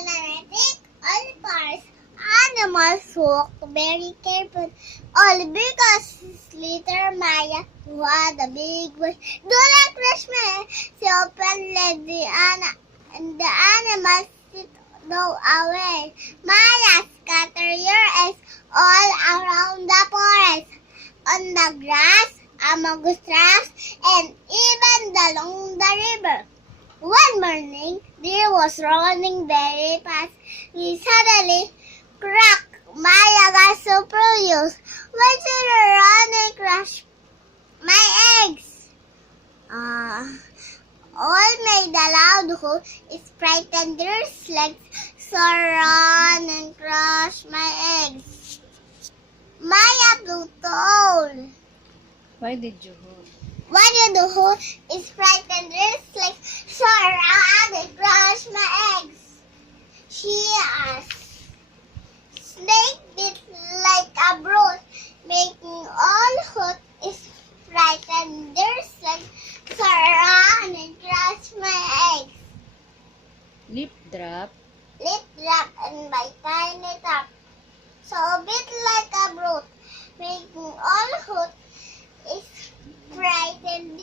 analytic, all parts. Animals walk very careful. All because later Maya, who had a big voice, do not rush me. She opened let and the animals sit no away. Maya, scatter your eggs all around the forest, on the grass, among the grass, and even along the river. One morning, deer was running very fast. We suddenly crack! Maya got so furious. Why should I run and crush my eggs? All made a loud hoot is frightened deer's legs, so run and crush my eggs. Maya blew told. Why did you hold? Why you do hoot is frightened deer's legs, so run and crush my eggs. She asked. Snake did like a brood, making all hoot is frightened deer's legs, so run and crush my eggs. Lip drop. Lip drop and my tiny top, so a bit like a brood, making all hoot is frightened